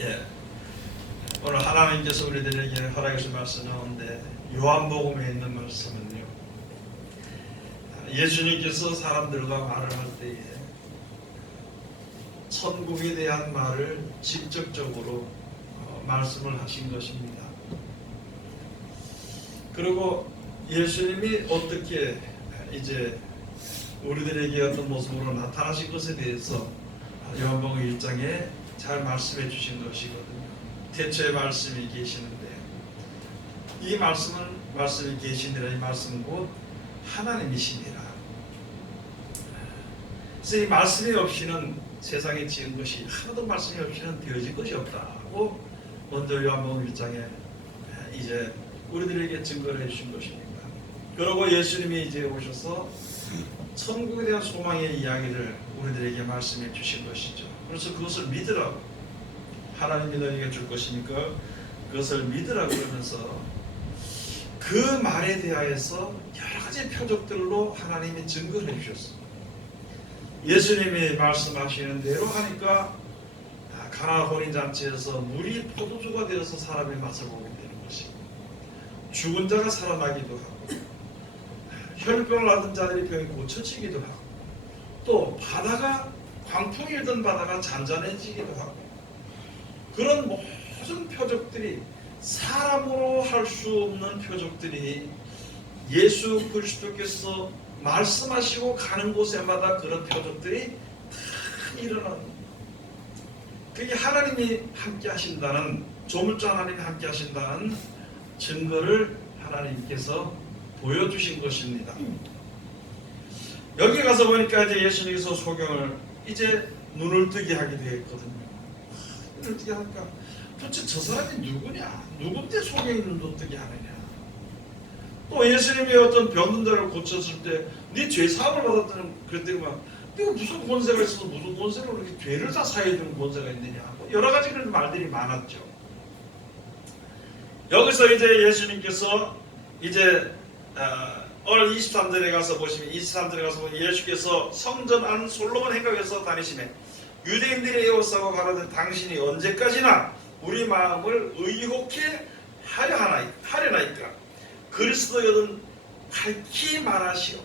예, 오늘 하나님께서 우리들에게 허락해준 말씀 가운데 요한복음에 있는 말씀은요, 예수님께서 사람들과 말을 할 때에 천국에 대한 말을 직접적으로 말씀을 하신 것입니다. 그리고 예수님이 어떻게 이제 우리들에게 어떤 모습으로 나타나신 것에 대해서 요한복음 1장에 잘 말씀해 주신 것이거든요. 태초에 말씀이 계시는데, 이 말씀이 계시니라, 이 말씀은 곧 하나님이시니라. 그래서 이 말씀이 없이는 세상에 지은 것이, 하나도 말씀이 없이는 되어질 것이 없다고 먼저 요한복음 1장에 이제 우리들에게 증거를 해주신 것입니다. 그리고 예수님이 이제 오셔서 천국에 대한 소망의 이야기를 우리들에게 말씀해 주신 것이죠. 그래서 그것을 믿으라고, 하나님이 너에게 줄 것이니까 그것을 믿으라고 그러면서 그 말에 대하여서 여러 가지 표적들로 하나님이 증거를 해주셨어요. 예수님이 말씀하시는 대로 하니까 가나 혼인잔치에서 물이 포도주가 되어서 사람의 맛을 보게 되는 것이고, 죽은 자가 살아나기도 하고, 혈병을 앓은 자들이 병이 고쳐지기도 하고, 또 바다가 광풍이 일던 바다가 잔잔해지기도 하고, 그런 모든 표적들이, 사람으로 할 수 없는 표적들이 예수 그리스도께서 말씀하시고 가는 곳에마다 그런 표적들이 다 일어나는, 그게 하나님이 함께 하신다는, 조물주 하나님이 함께 하신다는 증거를 하나님께서 보여주신 것입니다. 여기 가서 보니까 이제 예수님께서 소경을 이제 눈을 뜨게 하게 되었거든요. 눈을 뜨게 하니까 도대체 저 사람이 누구냐? 누군데 소경이 눈도 뜨게 하느냐? 또 예수님이 어떤 병든 자를 고쳤을 때 네 죄 사함을 받았다는 그랬더니만 네가 무슨 권세가 있어서 무슨 권세로 이렇게 죄를 다 사해주는 권세가 있느냐? 여러 가지 그런 말들이 많았죠. 여기서 이제 예수님께서 이제 오늘 23절에 가서 보시면, 23절에 가서 보면 예수께서 성전 안 솔로몬 행각에서 다니시매 유대인들이 에워싸고 가라되 당신이 언제까지나 우리 마음을 의혹해 하려나이까? 그리스도여든 밝히 말하시오.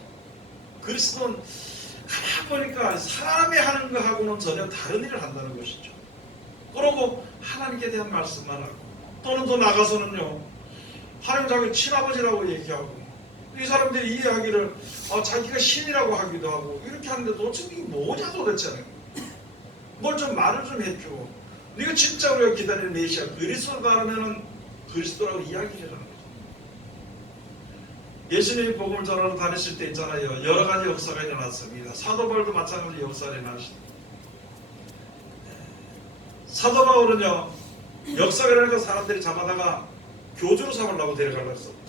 그리스도는 가만 보니까 사람이 하는 것하고는 전혀 다른 일을 한다는 것이죠. 그러고 하나님께 대한 말씀만 하고, 또는 더 나가서는요, 하나님 자기 친아버지라고 얘기하고, 이 사람들이 이 이야기를 자기가 신이라고 하기도 하고, 이렇게 하는데 도대체 이게 뭐냐 도대체. 뭘 좀 말을 좀 해줘. 네가 진짜 우리가 기다리는 메시아 그리스도다 하면은 그리스도라고 이야기를 하는 거죠. 예수님이 복음을 전하러 다녔을 때 있잖아요, 여러 가지 역사가 일어났습니다. 사도 바울도 마찬가지로 역사가 일어났습니다. 사도 바울은요, 역사가 일어나니까 사람들이 잡아다가 교주로 삼으려고 데려가려고 했습니다.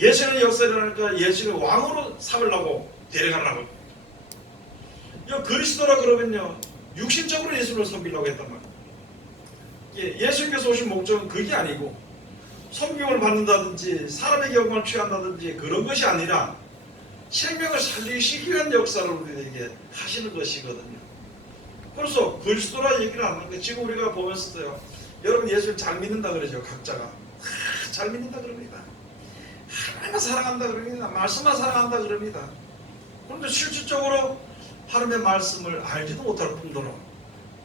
예수는 역사가 일어나니까 예수를 왕으로 삼으려고 데려가려고. 그리스도라 그러면요, 육신적으로 예수를 섬기려고 했단 말이에요. 예수님께서 오신 목적은 그게 아니고, 성경을 받는다든지 사람의 영광을 취한다든지 그런 것이 아니라 생명을 살리시기 위한 역사를 우리에게 하시는 것이거든요. 그래서 그리스도라 얘기를 안 하는 거예요. 지금 우리가 보면서도요, 여러분 예수를 잘 믿는다 그러죠. 각자가 잘 믿는다 그럽니다. 하나님만 사랑한다 그럽니다. 말씀만 사랑한다 그럽니다. 그런데 실질적으로 하나님의 말씀을 알지도 못할 뿐더러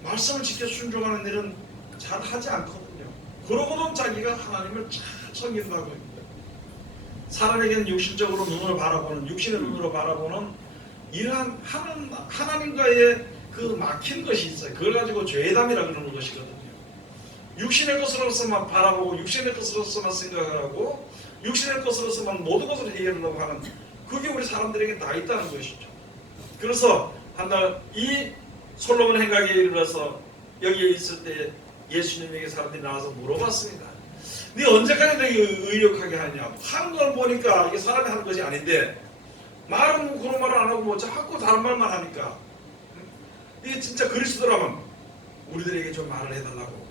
말씀을 지켜 순종하는 일은 잘 하지 않거든요. 그러고도 자기가 하나님을 잘 섬긴다고 합니다. 사람에게는 육신적으로 눈을 바라보는, 육신의 눈으로 바라보는 이러한 하나님과의 그 막힌 것이 있어요. 그걸 가지고 죄담이라 그러는 것이거든요. 육신의 것으로서만 바라보고, 육신의 것으로서만 생각을 하고, 육신의 것으로서만 모든 것을 해결하려고 하는, 그게 우리 사람들에게 다 있다는 것이죠. 그래서 한날 이 솔로몬 행각에 이르러서 여기에 있을 때 예수님에게 사람들이 나와서 물어봤습니다. 네 언제까지 되게 의력하게 하냐? 하는 걸 보니까 이게 사람이 하는 것이 아닌데, 말은 그런 말을 안 하고 뭐 자꾸 다른 말만 하니까, 이게 진짜 그리스도라면 우리들에게 좀 말을 해달라고,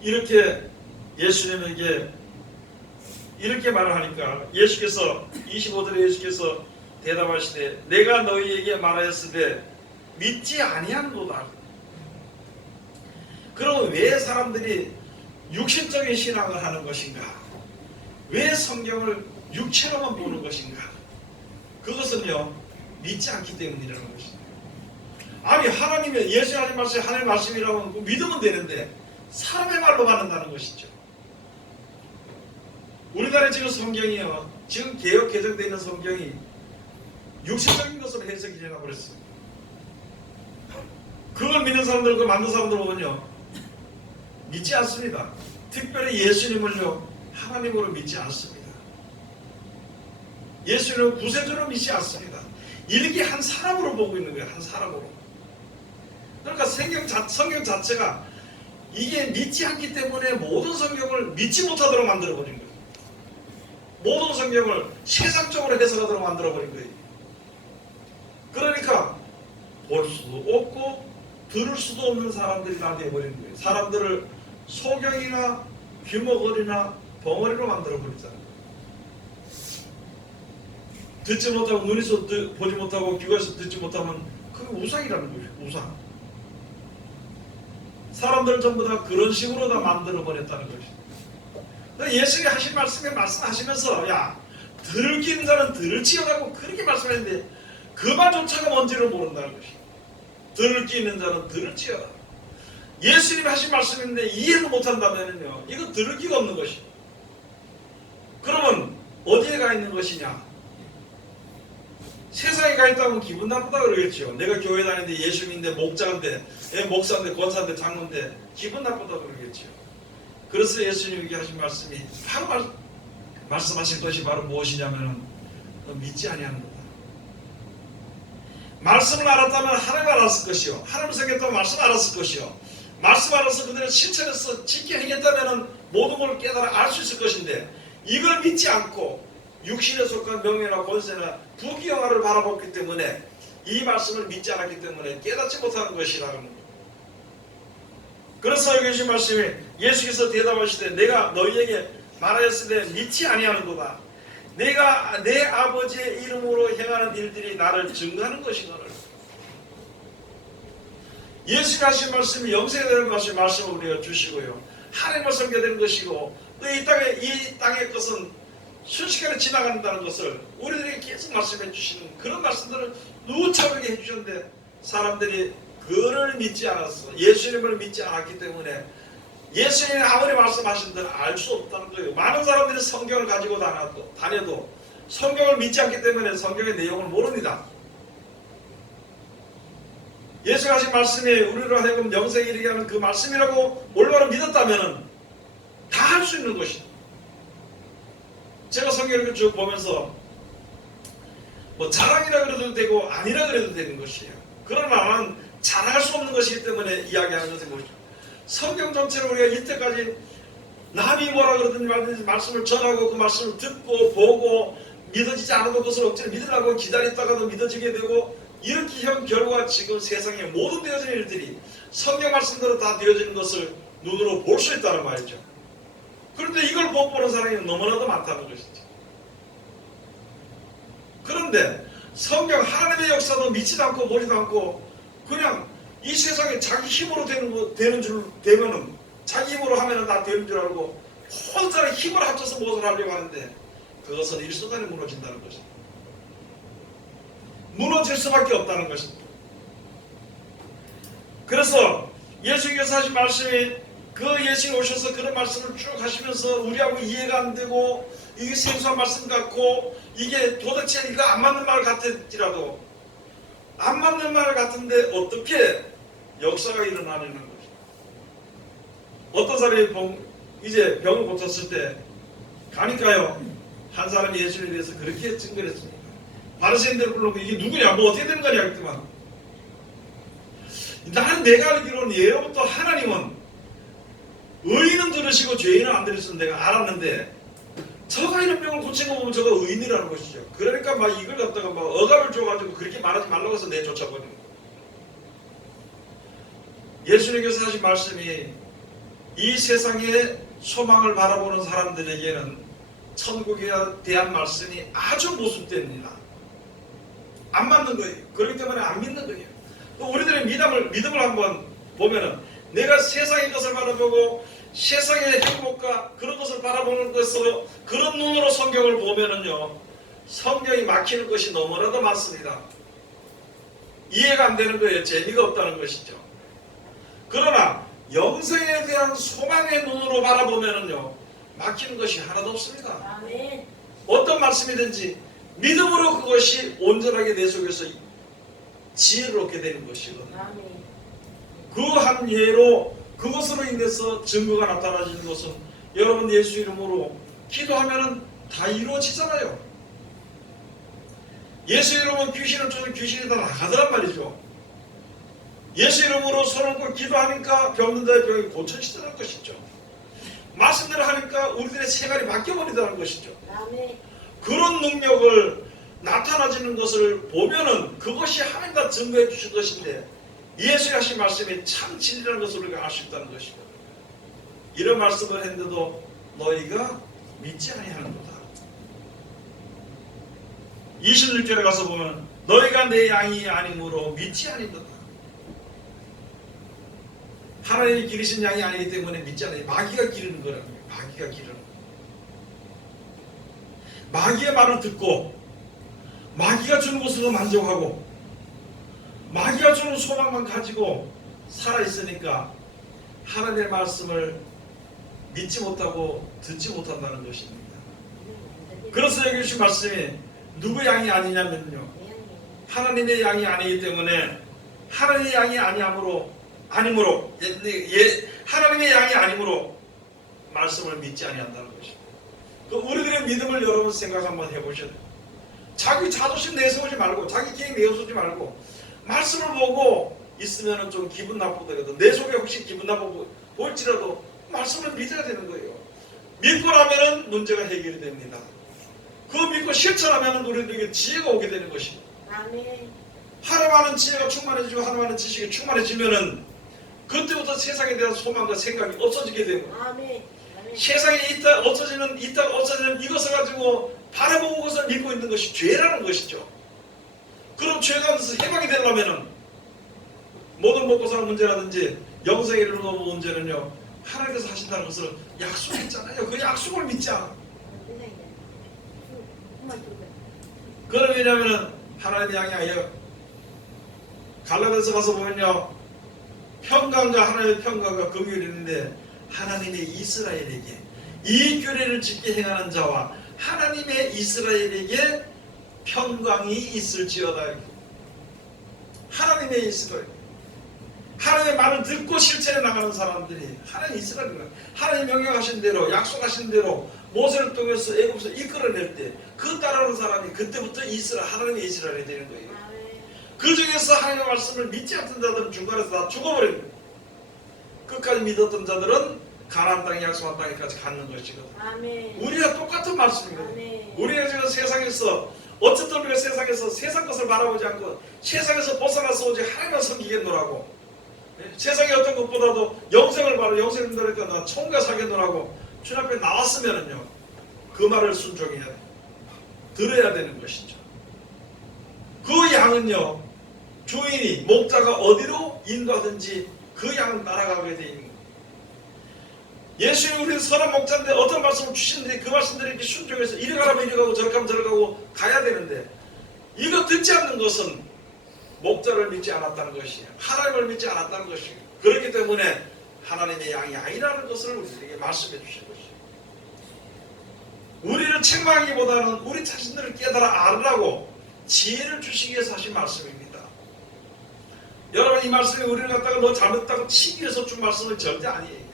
이렇게 예수님에게 이렇게 말을 하니까 예수께서 25절에 예수께서 대답하시되 내가 너희에게 말하였으되 믿지 아니하는도다. 그럼 왜 사람들이 육신적인 신앙을 하는 것인가? 왜 성경을 육체로만 보는 것인가? 그것은요, 믿지 않기 때문이라는 것입니다. 아니, 하나님의 예수 하나님 말씀이 하나님의 말씀이라고 믿으면 되는데 사람의 말로 받는다는 것이죠. 우리나라에 지금 성경이요, 지금 개역 개정되어 있는 성경이 육체적인 것으로 해석이 되나 버렸습니다. 그걸 믿는 사람들, 그걸 만든 사람들 보면요, 믿지 않습니다. 특별히 예수님을요, 하나님으로 믿지 않습니다. 예수님을 구세주로 믿지 않습니다. 이렇게 한 사람으로 보고 있는 거예요. 한 사람으로. 그러니까 성경 자체가 이게 믿지 않기 때문에 모든 성경을 믿지 못하도록 만들어버린 거예요. 모든 성경을 세상적으로 해석하도록 만들어버린 거예요. 그러니까 볼 수도 없고 들을 수도 없는 사람들이 다 되어버린 거예요. 사람들을 소경이나 귀머거리나 벙어리로 만들어버리잖아요. 듣지 못하고 눈에서 보지 못하고 귀에서 듣지 못하면 그게 우상이라는 거예요. 우상. 사람들 전부 다 그런 식으로 다 만들어버렸다는 것이죠. 예수님이 하신 말씀에 말씀하시면서 야, 들을 끼는 자는 들을지어라고 그렇게 말씀했는데 그 말조차가 뭔지를 모른다는 것이죠. 들을 끼는 자는 들을지어라. 예수님이 하신 말씀인데 이해도 못한다면요, 이거 들을 끼가 없는 것이죠. 그러면 어디에 가 있는 것이냐? 세상에 가 있다면 기분 나쁘다 그러겠죠. 내가 교회 다니는데 예수님인데 목자인데 목사인데 권사인데 장로인데 기분 나쁘다 그러겠죠. 그래서 예수님이 하신 말씀이 바로 말씀하신 것이 바로 무엇이냐면 믿지 아니하는 거다. 말씀을 알았다면 하나님 알았을 것이요, 하나님을 생겼다면 말씀 알았을 것이요, 말씀 알아서 그들을 실천해서 지켜 행했다면 모든 걸 깨달아 알 수 있을 것인데 이걸 믿지 않고 육신에 속한 명예나 권세나 부귀영화를 바라봤기 때문에 이 말씀을 믿지 않았기 때문에 깨닫지 못하는 것이라는 겁니다. 그래서 여기 주신 말씀이 예수께서 대답하시되 내가 너희에게 말하였을 때 믿지 아니하는도다. 내가 내 아버지의 이름으로 행하는 일들이 나를 증거하는 것이거늘. 예수가 하신 말씀이 영생에 대한 말씀을 우리가 주시고요, 하나님을 섬겨야 되는 것이고 또 이 땅의 것은 순식간에 지나간다는 것을 우리들에게 계속 말씀해 주시는 그런 말씀들을 누차게 해주셨는데 사람들이 그를 믿지 않았어. 예수님을 믿지 않았기 때문에 예수님이 아무리 말씀하신 대로 알 수 없다는 거예요. 많은 사람들이 성경을 가지고 다녀도 성경을 믿지 않기 때문에 성경의 내용을 모릅니다. 예수가 하신 말씀이 우리로 하여금 영생에 이르게 하는 그 말씀이라고 올바로 믿었다면 다 할 수 있는 것이다. 제가 성경을 쭉 보면서 뭐 자랑이라 그래도 되고 아니라 그래도 되는 것이에요. 그러나 나는 자랑할 수 없는 것이기 때문에 이야기하는 것이 뭐죠? 성경 전체를 우리가 이때까지 남이 뭐라 그러든지 말씀을 전하고 그 말씀을 듣고 보고 믿어지지 않아도 그것을 억지로 믿으려고 기다렸다가도 믿어지게 되고 이렇게 형 결과 지금 세상에 모든 되어진 일들이 성경 말씀대로 다 되어지는 것을 눈으로 볼 수 있다는 말이죠. 그런데 이걸 못 보는 사람이 너무나도 많다는 것이죠. 그런데 성경 하나님의 역사도 믿지도 않고 보지도 않고 그냥 이 세상에 자기 힘으로 되면은 자기 힘으로 하면은 다 되는 줄 알고 혼자 힘을 합쳐서 무엇을 하려고 하는데 그것은 일순간에 무너진다는 것입니다. 무너질 수밖에 없다는 것입니다. 그래서 예수님께서 하신 말씀이 그 예수님 오셔서 그런 말씀을 쭉 하시면서 우리하고 이해가 안 되고 이게 생소한 말씀 같고 이게 도대체 이거 안 맞는 말 같을지라도 안 맞는 말 같은데 어떻게 역사가 일어나는 것이죠. 어떤 사람이 이제 병을 고쳤을 때 가니까요, 한 사람이 예수님에 대해서 그렇게 증거를 했습니다. 바리새인들을 불러고 이게 누구냐 뭐 어떻게 되는 거냐 했더만 나는 내가 알기로는 예로부터 하나님은 의인은 들으시고 죄인은 안 들으시는 내가 알았는데 저가 이런 병을 고친 거 보면 저가 의인이라는 것이죠. 그러니까 막 이걸 갖다가 막 억압을 줘가지고 그렇게 말하지 말라고 해서 내쫓아버리는 거예요. 예수님께서 하신 말씀이 이 세상에 소망을 바라보는 사람들에게는 천국에 대한 말씀이 아주 모순됩니다. 안 맞는 거예요. 그렇기 때문에 안 믿는 거예요. 또 우리들의 믿음을 한번 보면은 내가 세상의 것을 바라보고 세상의 행복과 그런 것을 바라보는 것으로 그런 눈으로 성경을 보면은요, 성경이 막히는 것이 너무나도 많습니다. 이해가 안 되는 거예요. 재미가 없다는 것이죠. 그러나 영생에 대한 소망의 눈으로 바라보면은요, 막히는 것이 하나도 없습니다. 아멘. 어떤 말씀이든지 믿음으로 그것이 온전하게 내 속에서 지혜를 얻게 되는 것이거든요. 아멘. 그 한 예로 그것으로 인해서 증거가 나타나지는 것은 여러분 예수 이름으로 기도하면은 다 이루어지잖아요. 예수 이름으로 귀신을 쫓는 귀신이 다 나가더란 말이죠. 예수 이름으로 손을 얹고 기도하니까 병든 자의 병이 고쳐지더라는 것이죠. 말씀대로 하니까 우리들의 생활이 바뀌어버리더라는 것이죠. 아멘. 그런 능력을 나타나지는 것을 보면은 그것이 하나님 다 증거해 주신 것인데 예수의 하신 말씀이 참 진리라는 것을 우리가 알 수 있다는 것이거든요. 이런 말씀을 했는데도 너희가 믿지 아니하는도다. 26절에 가서 보면 너희가 내 양이 아니므로 믿지 아니도다. 하나님이 기르신 양이 아니기 때문에 믿지 않아요. 마귀가 기르는 거라는 거예요. 마귀가 기르는 거예요. 마귀의 말을 듣고 마귀가 주는 것으로 만족하고 마귀가 주는 소망만 가지고 살아있으니까 하나님의 말씀을 믿지 못하고 듣지 못한다는 것입니다. 그래서 여기 주신 말씀이 누구 양이 아니냐면요, 하나님의 양이 아니기 때문에 하나님의 양이 아니므로 하나님의 양이 아니므로 말씀을 믿지 아니한다는 것입니다. 그 우리들의 믿음을 여러분 생각 한번 해보셔야 돼요. 자기 자존심 내세우지 말고 자기 개인 내세우지 말고 말씀을 보고 있으면 좀 기분 나쁘더라도 내 속에 혹시 기분 나빠 보일지라도 말씀을 믿어야 되는 거예요. 믿고 나면은 문제가 해결이 됩니다. 그 믿고 실천하면은 우리들에게 지혜가 오게 되는 것입니다. 아멘. 하나님의 지혜가 충만해지고 하나님의 지식이 충만해지면은 그때부터 세상에 대한 소망과 생각이 없어지게 되고 아멘. 세상에 있다 없어지는 이것을 가지고 바라보고 그것을 믿고 있는 것이 죄라는 것이죠. 그럼 죄 가운데서 해방이 되려면은 모든 먹고 사는 문제라든지 영생에 이르는 문제는요, 하나님께서 하신다는 것을 약속했잖아요. 그 약속을 믿자. 그건 왜냐하면 하나님의 양이 아니에요. 갈라디아서 가서 보면요, 평강과 하나님의 평강과 긍휼이 있는데 하나님의 이스라엘에게 이 규례를 지켜 행하는 자와 하나님의 이스라엘에게 평강이 있을지어다. 하나님의 이스라엘, 하나님의 말을 듣고 실천해 나가는 사람들이 하나님 이스라엘입니다. 하나님 명령하신 대로 약속하신 대로 모세를 통해서 애굽에서 이끌어낼 때 그 따르는 사람이 그때부터 하나님의 이스라엘이 되는 거예요. 그 중에서 하나님의 말씀을 믿지 않던 자들은 중간에서 다 죽어버립니다. 끝까지 믿었던 자들은 가나안 땅에 약속한 땅에까지 가는 것이거든요. 아멘. 우리가 똑같은 말씀이거든요. 아멘. 우리가 지금 세상에서 어쨌든 우리가 세상에서 세상 것을 바라보지 않고 세상에서 벗어나서 오직 하나님을 섬기겠노라고, 세상의 어떤 것보다도 영생을 바라 영생을 믿으니까 나 천국에 살겠노라고 주님 앞에 나왔으면은요, 그 말을 순종해야 돼. 들어야 되는 것이죠. 그 양은요, 주인이 목자가 어디로 인도하든지 그 양은 따라가게 돼 있는 거예요. 예수님이 우리는 선한 목자인데 어떤 말씀을 주시는데 그 말씀들이 이렇게 순종해서 이리 가라면 이리 가고 저리 가면 저리 가고 가야 되는데, 이거 듣지 않는 것은 목자를 믿지 않았다는 것이에요. 하나님을 믿지 않았다는 것이에요. 그렇기 때문에 하나님의 양이 아니라는 것을 우리에게 말씀해 주신 것이에요. 우리를 책망하기보다는 우리 자신들을 깨달아 알으라고 지혜를 주시기 위해서 하신 말씀입니다. 여러분, 이 말씀이 우리를 갖다가 너 잘못했다고 치기 위해서 준 말씀은 절대 아니에요.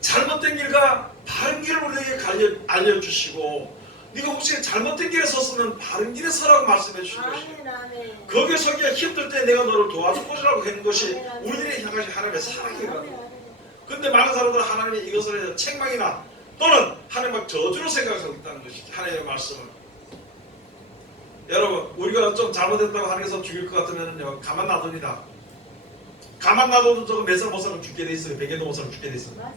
잘못된 길과 바른 길을 우리에게 알려주시고, 네가 혹시 잘못된 길에 섰으면 바른 길에 서라고 말씀해 주신 것이에요. 거기에 서기가 힘들 때 내가 너를 도와줄 것이라고 하는 것이 우리들의 향하신 하나님의 사랑이거든요. 그런데 많은 사람들은 하나님의 이것을 책망이나 또는 하나님의 저주로 생각하고 있다는 것이죠. 하나님의 말씀을. 여러분, 우리가 좀 잘못했다고 하나님께서 죽일 것 같으면요, 가만 놔둡니다. 가만 놔둬도 저거 몇 살 못 살면 죽게 돼 있어요. 100에도 못 살면 죽게 돼 있어요.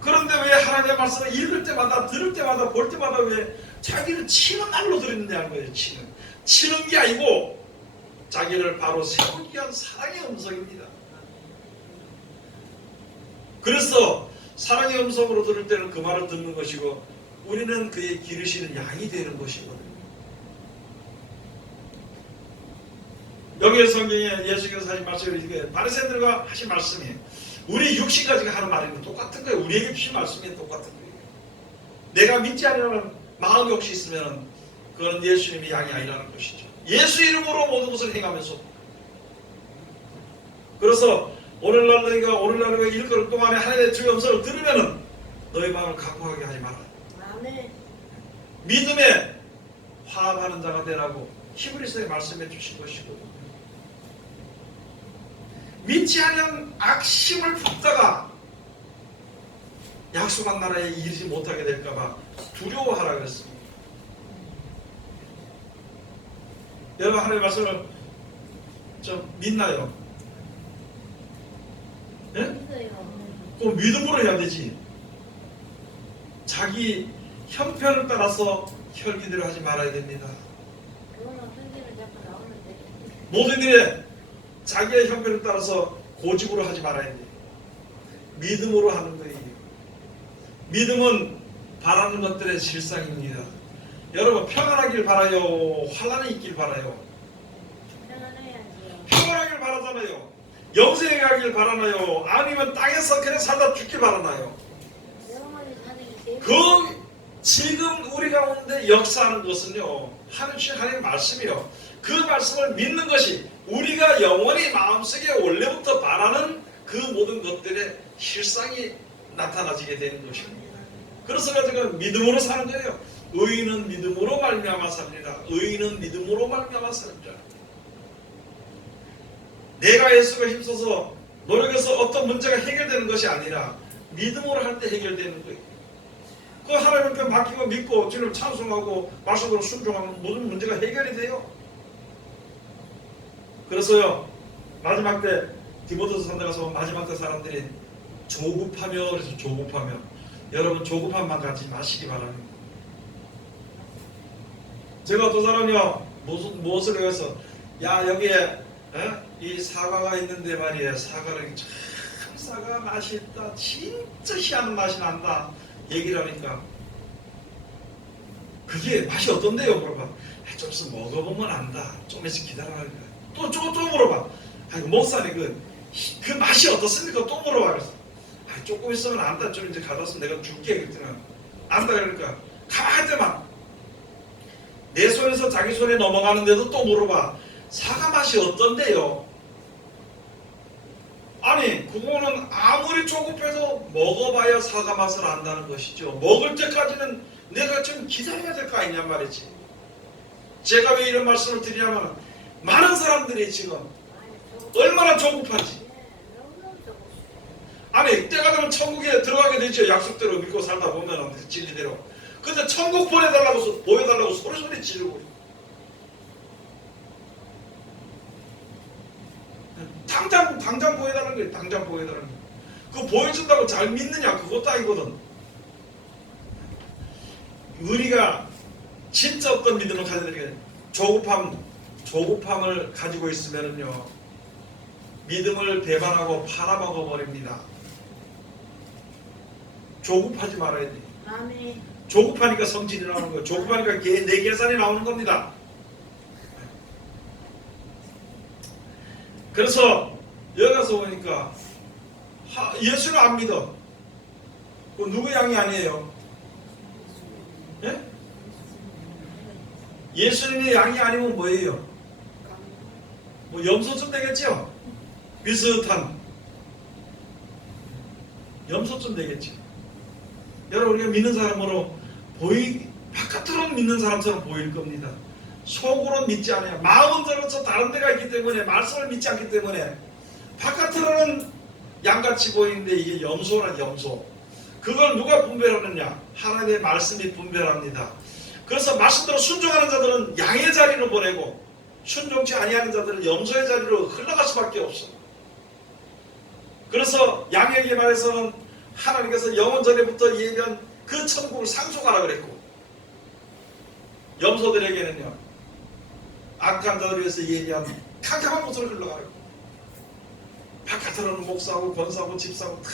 그런데 왜 하나님의 말씀을 읽을 때마다, 들을 때마다, 볼 때마다 왜 자기를 치는 날로 들었는데 하는 거예요. 치는 게 아니고 자기를 바로 세우기 위한 사랑의 음성입니다. 그래서 사랑의 음성으로 들을 때는 그 말을 듣는 것이고 우리는 그의 기르시는 양이 되는 것이거든요. 여기에 성경에 예수께서 하신 말씀이 바리새인들과 하신 말씀이 우리 육신까지가 하는 말이면 똑같은 거예요. 우리에게 주신 말씀이 똑같은 거예요. 내가 믿지 않으면 마음이 혹시 있으면 그건 예수님의 양이 아니라는 것이죠. 예수 이름으로 모든 것을 행하면서 그래서 오늘날 너희가 일거를 동안에 하나님의 주의 음성을 들으면은 너희 마음을 각오하게 하지 마라. 아멘. 믿음에 화합하는 자가 되라고 히브리서에 말씀해 주신 것이거든요. 믿지 않은 악심을 품다가 약속한 나라에 이르지 못하게 될까봐 두려워하라 그랬습니다. 여러분 하나님의 말씀을 좀 믿나요? 예? 믿어요. 꼭 믿음으로 해야 되지. 자기 형편을 따라서 혈기대로 하지 말아야 됩니다. 그거는 흔기는 자꾸 나오는데. 모든 일에 자기의 형편을 따라서 고집으로 하지 말아야 돼요. 믿음으로 하는 거예요. 믿음은 바라는 것들의 실상입니다. 여러분 평안하길 바라요? 환난이 있길 바라요? 평안해야지요. 평안하길 바라잖아요. 영생에 가길 바라나요? 아니면 땅에서 그냥 살다 죽길 바라나요? 영원히 사는 게 제일 그 지금 우리 가운데 역사하는 것은요 하나님의 말씀이요. 그 말씀을 믿는 것이 우리가 영원히 마음속에 원래부터 바라는 그 모든 것들의 실상이 나타나지게 되는 것입니다. 그래서 가지고 믿음으로 사는 거예요. 의인은 믿음으로 말미암아 삽니다. 의인은 믿음으로 말미암아 삽니다. 내가 예수가 힘써서 노력해서 어떤 문제가 해결되는 것이 아니라 믿음으로 할 때 해결되는 거예요. 그 하나님께 맡기고 믿고 주님을 찬송하고 말씀으로 순종하면 모든 문제가 해결이 돼요. 그래서요 마지막 때 디모데서 산다 가서 마지막 때 사람들이 조급하며 그래서 조급하며 여러분 조급함만 가지 마시기 바랍니다. 제가 어떤 사람이요 무엇을 해서 야 여기에 이 사과가 있는데 말이에요. 사과를 참 사과 맛이 있다. 진짜 희한한 맛이 난다. 얘기를 하니까 그게 맛이 어떤데요? 물어봐. 좀 있으면 먹어보면 안다. 좀 있으면 기다려라. 또 물어봐. 아이고 목사님 그 맛이 어떻습니까? 또 물어봐. 그래서 조금 있으면 안다. 좀 이제 가져왔으면 내가 줄게. 그랬더니 안다 그러니까 가만히 있더만 내 손에서 자기 손에 넘어가는데도 또 물어봐. 사과 맛이 어떤데요? 아니 그거는 아무리 조급해도 먹어봐야 사과 맛을 안다는 것이죠. 먹을 때까지는 내가 좀 기다려야 될 거 아니냐 말이지. 제가 왜 이런 말씀을 드리냐면 많은 사람들이 지금 얼마나 조급한지. 아니 때가 되면 천국에 들어가게 되죠. 약속대로 믿고 살다 보면 진리대로. 근데 천국 보여달라고 소리 지르고 당장 보여달라는 거예요. 당장 보여달라는 거예요. 그거 보여준다고 잘 믿느냐? 그것도 아니거든. 우리가 진짜 어떤 믿음을 가져야 되는 조급함을 가지고 있으면요 믿음을 배반하고 팔아먹어 버립니다. 조급하지 말아야 돼. 아멘. 조급하니까 성질이 나오는 거예요. 조급하니까 내 계산이 나오는 겁니다. 그래서 여기 가서 보니까 예수를 안 믿어. 그 누구 양이 아니에요? 예? 예수님의 양이 아니면 뭐예요? 뭐 염소쯤 되겠죠? 비슷한 염소쯤 되겠죠. 여러분 우리가 믿는 사람으로 바깥으로는 믿는 사람처럼 보일 겁니다. 속으로는 믿지 않아요. 마음은 들어서 다른 데가 있기 때문에 말씀을 믿지 않기 때문에 바깥으로는 양같이 보이는데 이게 염소란 염소. 그걸 누가 분별하느냐? 하나님의 말씀이 분별합니다. 그래서 말씀대로 순종하는 자들은 양의 자리로 보내고 순종치 아니하는 자들은 염소의 자리로 흘러갈 수밖에 없어. 그래서 양에게 말해서는 하나님께서 영원 전에부터 예비한 그 천국을 상속하라 그랬고 염소들에게는요 악한 자들을 위해서 예비한 캄캄한 곳으로 흘러가는 거예요. 바깥으로는 목사하고 권사하고 집사하고 다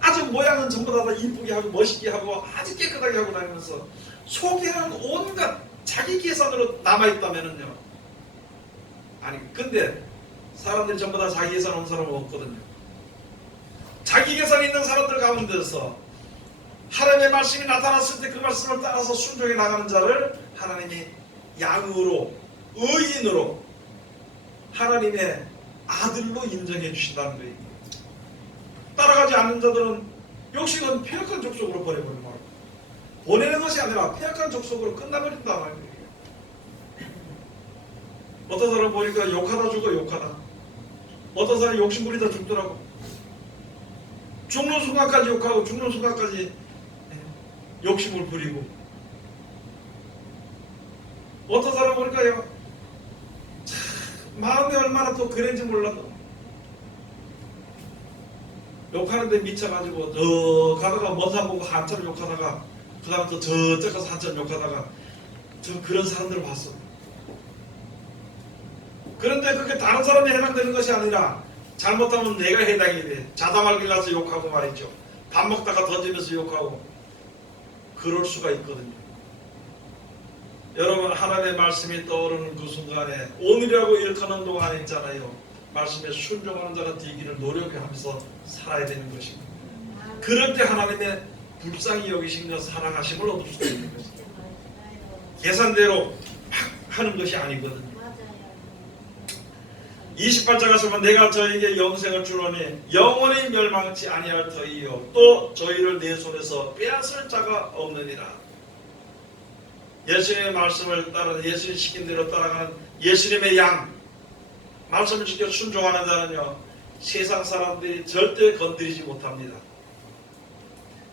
아주 모양은 전부 다 이쁘게 하고 멋있게 하고 아주 깨끗하게 하고 다니면서 속에는 온갖 자기 계산으로 남아있다면은요. 아니 근데 사람들이 전부 다 자기 계산 온 사람은 없거든요. 자기 계산이 있는 사람들 가운데서 하나님의 말씀이 나타났을 때 그 말씀을 따라서 순종해 나가는 자를 하나님이 양으로 의인으로 하나님의 아들로 인정해 주신다는 거예요. 따라가지 않는 자들은 역시는 폐역한 족속으로 보내버리는 거예요. 보내는 것이 아니라 폐역한 족속으로 끝나버린다는 거예요. 어떤 사람 보니까 욕하다 죽어 욕하다. 어떤 사람이 욕심 부리다 죽더라고. 죽는 순간까지 욕하고 죽는 순간까지 욕심을 부리고. 어떤 사람 보니까요 참 마음이 얼마나 또 그랬는지 몰라도 욕하는데 미쳐가지고 저 가다가 먼 산 보고 한참 욕하다가 그 다음 또 저쪽 가서 한참 욕하다가 저 그런 사람들을 봤어. 그런데 그게 다른 사람이 해당되는 것이 아니라 잘못하면 내가 해당이 돼. 자다 말길라서 욕하고 말이죠. 밥 먹다가 던지면서 욕하고 그럴 수가 있거든요. 여러분 하나님의 말씀이 떠오르는 그 순간에 오늘이라고 일컫는 동안에 있잖아요. 말씀에 순종하는 자는 되기를 노력하면서 살아야 되는 것입니다. 그럴 때 하나님의 불쌍히 여기시며 사랑하심을 얻을 수가 있는 것입니다. 계산대로 막 하는 것이 아니거든요. 28장 가서는 내가 저에게 영생을 주노니 영원히 멸망치 아니할 터이요 또 저희를 내 손에서 빼앗을 자가 없느니라. 예수님의 말씀을 따라 예수님 시킨 대로 따라가는 예수님의 양 말씀을 지켜 순종하는 자는요 세상 사람들이 절대 건드리지 못합니다.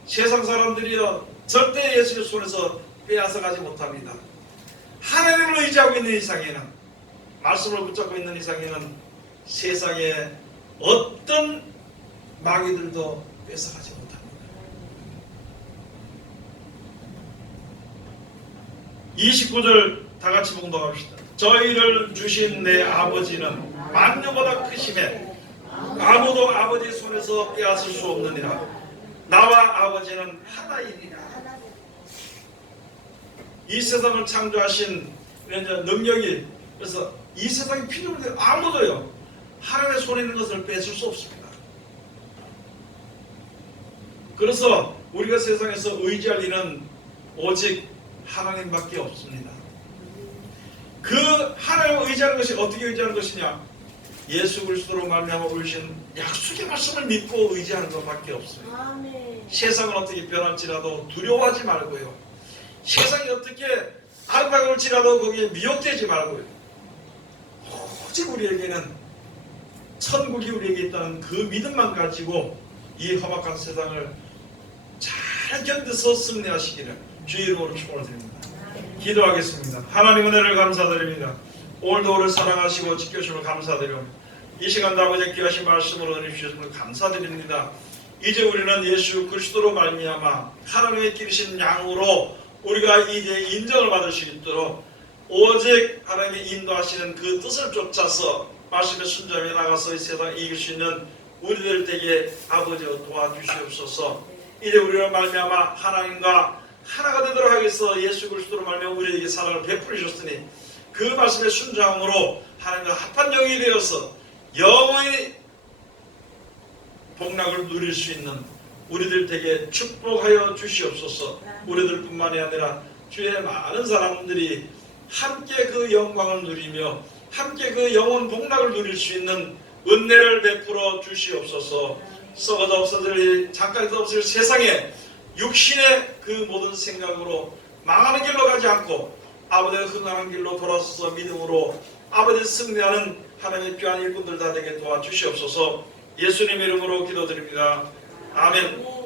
세상 사람들이요 절대 예수의 손에서 빼앗아가지 못합니다. 하나님을 의지하고 있는 이상에는 말씀을 붙잡고 있는 이상에는 세상에 어떤 마귀들도 뺏어가지 못합니다. 29절 다같이 봉독합시다. 저희를 주신 내 아버지는 만유보다 크심에 아무도 아버지 손에서 빼앗을 수 없느니라. 나와 아버지는 하나이니라. 이 세상을 창조하신 능력이 그래서 이 세상에 필요 없는 아무도요 하나님의 손에 있는 것을 뺏을 수 없습니다. 그래서 우리가 세상에서 의지할 일은 오직 하나님밖에 없습니다. 그 하나님을 의지하는 것이 어떻게 의지하는 것이냐? 예수 그리스도로 말미암아 오신 약속의 말씀을 믿고 의지하는 것밖에 없어요. 아멘. 세상은 어떻게 변할지라도 두려워하지 말고요. 세상이 어떻게 알아올지라도 거기에 미혹되지 말고요. 오직 우리에게는 천국이 우리에게 있다는 그 믿음만 가지고 이 험악한 세상을 잘 견뎌서 승리하시기를 주의 이름으로 축원드립니다. 기도하겠습니다. 하나님 은혜를 감사드립니다. 오늘도 우리를 사랑하시고 지켜주심을 감사드립니다. 이 시간도 아버지 귀하신 말씀으로 은혜 주셨음을 감사드립니다. 이제 우리는 예수 그리스도로 말미암아 하나님의 기르신 양으로 우리가 이제 인정을 받을 수 있도록 오직 하나님의 인도하시는 그 뜻을 쫓아서 말씀의 순종에 나가서 이 세상을 이길 수 있는 우리들 되게 아버지여 도와주시옵소서. 이제 우리로 말미암아 하나님과 하나가 되도록 하기 위해서 예수 그리스도로 말미암아 우리에게 사랑을 베풀으셨으니 그 말씀의 순종으로 하나님과 합한 영이 되어서 영원히 복락을 누릴 수 있는 우리들 되게 축복하여 주시옵소서. 우리들 뿐만이 아니라 주의 많은 사람들이 함께 그 영광을 누리며 함께 그 영원 복락을 누릴 수 있는 은혜를 베풀어 주시옵소서. 썩어도 없어질 잠깐도 없을 세상에 육신의 그 모든 생각으로 망하는 길로 가지 않고 아버지의 흥하는 길로 돌아서서 믿음으로 아버지의 승리하는 하나님의 귀한 일꾼들 다 되게 도와주시옵소서. 예수님 이름으로 기도드립니다. 아멘.